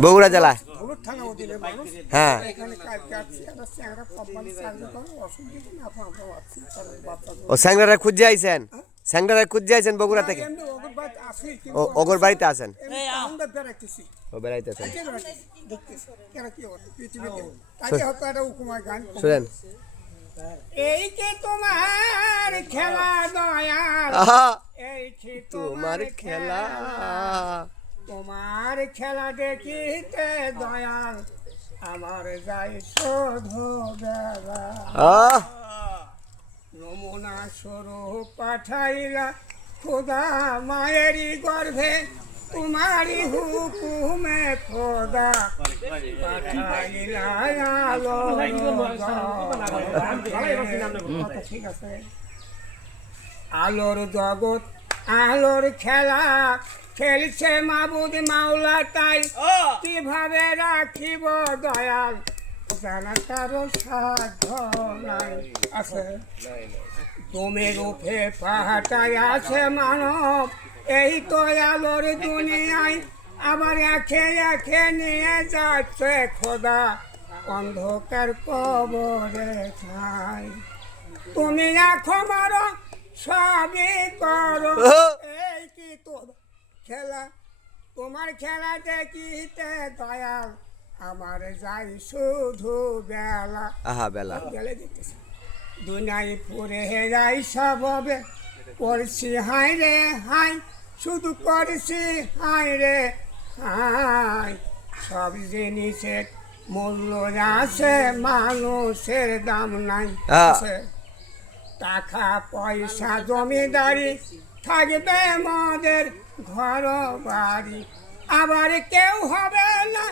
বগুড়া মানুষ হ্যাঁ। ও স্যাংরারে খুঁজে আইছেন? স্যাংরারে খুঁজে আইছেন বগুড়া থেকে? ও ওগর বাড়িতে আছেন? ও উপমায় গান শুনেন। এই যে তোমার খেলা আহা! এই তোমার খেলা। তোমার খেলা দেখিতে দয়াল আমার যাই শোধ বেলা। নমুনা স্বরূপ পাঠাইলা খোদা মায়েরই গর্ভে তোমারই হুকুমে খোদা। পাঠাইলা আলো ঠিক আছে আলোর জগৎ আলোর খেলা খেলছে মাবুদ মাওলা তাই কীভাবে রাখিব দয়াল? জানা সাধ্য নাই। আছে। তুমি রূপে পাহাটায় আছে মানব। এই তো আলোর দুনিয়ায় আবার একে একে নিয়ে যাচ্ছে খোদা। অন্ধকার কবরে খাই তুমি এখন সবই করো। এই কি তোর খেলা? তোমার খেলা দেখিতে দয়াল আমার যাই শুধু বেলা। আহা বেলা। গেলে দেখতেছি। দুনিয়ায় পুরে যাই সব হবে করছি হাই রে হাই শুধু করছি হাই রে হাই সব জিনিসের মূল্য আছে মানুষের দাম নাই। টাকা পয়সা জমিদারি থাকবে মদের ঘর বাড়ি। আবার কেউ হবে না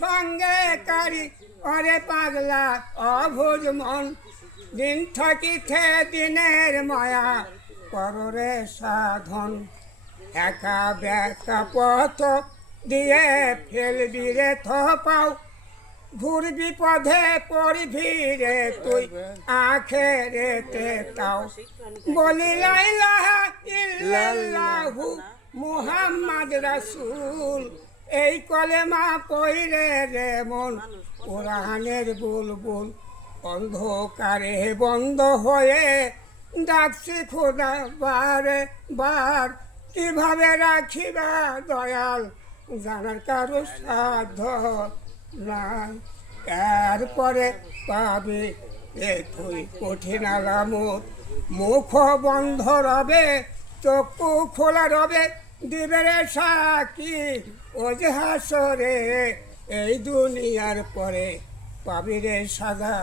সঙ্গে কারি। অরে পাগলা অভুজ মন। দিন থাকিতে দিনের মায়া কররে সাধন। একা বেকা পথ দিয়ে ফেলবি রে থপাও। ঘুর বিপদে পড়বি রে তুই আখে রেতে তাও। বলি লাইলাহা ইল্লাল্লাহু মুহাম্মাদ রাসূল, এই কলেমা কইরে রে মন, কোরআনের বুলবুল অন্ধকারে বন্ধ হয়ে ডাকছি খোদা বারে বার। কীভাবে রাখিবা দয়াল, জানার কারও সাধ্য নাই তারপরে পাবে এ তুই কঠিন আলামত। মুখ বন্ধ রবে, চক্ষু খোলা রবে, দিবে রে সাকি ও যে হাসরে এই দুনিয়ার পরে পাবি রে সাদা